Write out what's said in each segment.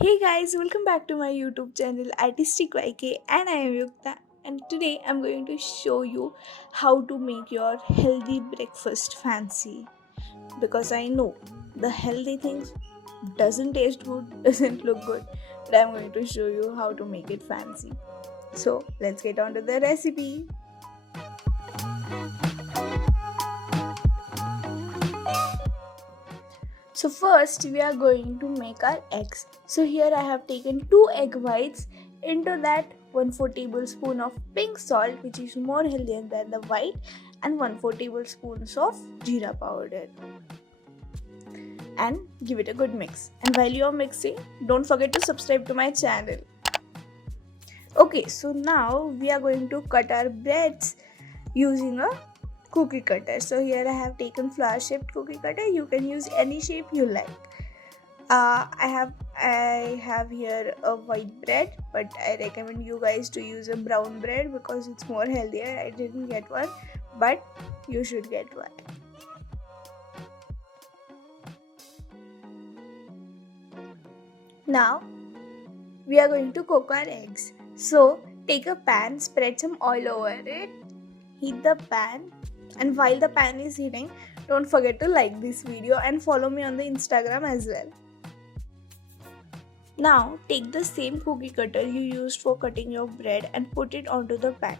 Hey guys, welcome back to my YouTube channel Artistic YK and I am Yukta, and today I'm going to show you how to make your healthy breakfast fancy, because I know the healthy things doesn't taste good, doesn't look good, but I'm going to show you how to make it fancy. So let's get on to the recipe. So first we are going to make our eggs. So here I have taken 2 egg whites. Into that 1/4 tablespoon of pink salt, which is more healthier than the white, and 1/4 tablespoons of jeera powder, and give it a good mix. And while you are mixing, don't forget to subscribe to my channel. Okay, so now we are going to cut our breads using a cookie cutter. So here I have taken flower shaped cookie cutter. You can use any shape you like. I have here a white bread, but I recommend you guys to use a brown bread because it's more healthier. I didn't get one, but you should get one. Now we are going to cook our eggs. So take a pan, spread some oil over it, heat the pan, and while the pan is heating, don't forget to like this video and follow me on the Instagram as well. Now take the same cookie cutter you used for cutting your bread and put it onto the pan.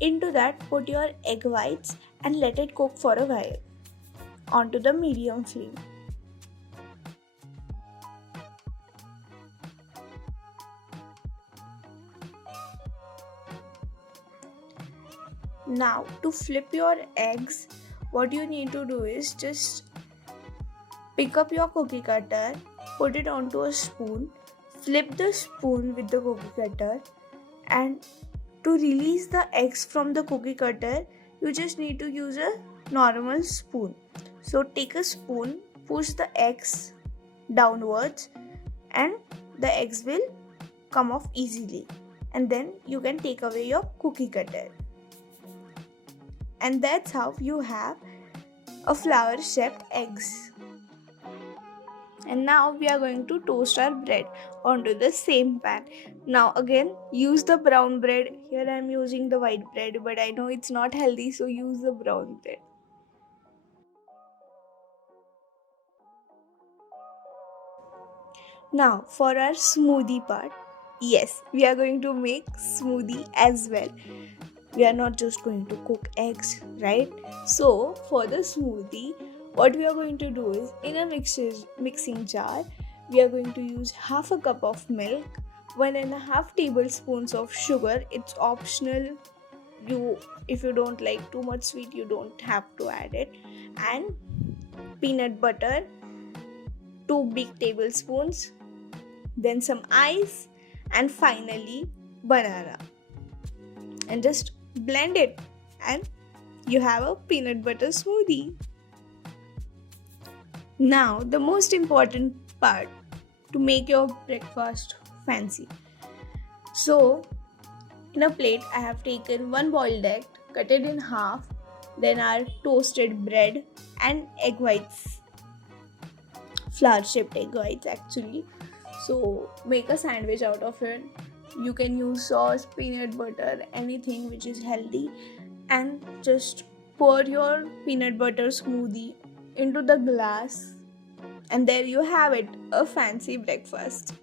Into that put your egg whites and let it cook for a while onto the medium flame. Now to flip your eggs, what you need to do is just pick up your cookie cutter, put it onto a spoon, flip the spoon with the cookie cutter, and to release the eggs from the cookie cutter, you just need to use a normal spoon. So take a spoon, push the eggs downwards, and the eggs will come off easily. And then you can take away your cookie cutter. And that's how you have a flower shaped eggs. And now we are going to toast our bread onto the same pan. Now again, use the brown bread. Here I am using the white bread, but I know it's not healthy, so use the brown bread. Now for our smoothie part. Yes, we are going to make smoothie as well. We are not just going to cook eggs, right? So for the smoothie, what we are going to do is, in a mixing jar, we are going to use half a cup of milk, 1.5 tablespoons of sugar. It's optional. If you don't like too much sweet, you don't have to add it. And peanut butter, 2 big tablespoons, then some ice, and finally banana. And just blend it, and you have a peanut butter smoothie. Now the most important part, to make your breakfast fancy. So in a plate I have taken one boiled egg, cut it in half, then our toasted bread and egg whites, flower shaped egg whites actually. So make a sandwich out of it. You can use sauce, peanut butter, anything which is healthy, and just pour your peanut butter smoothie into the glass, and there you have it, a fancy breakfast.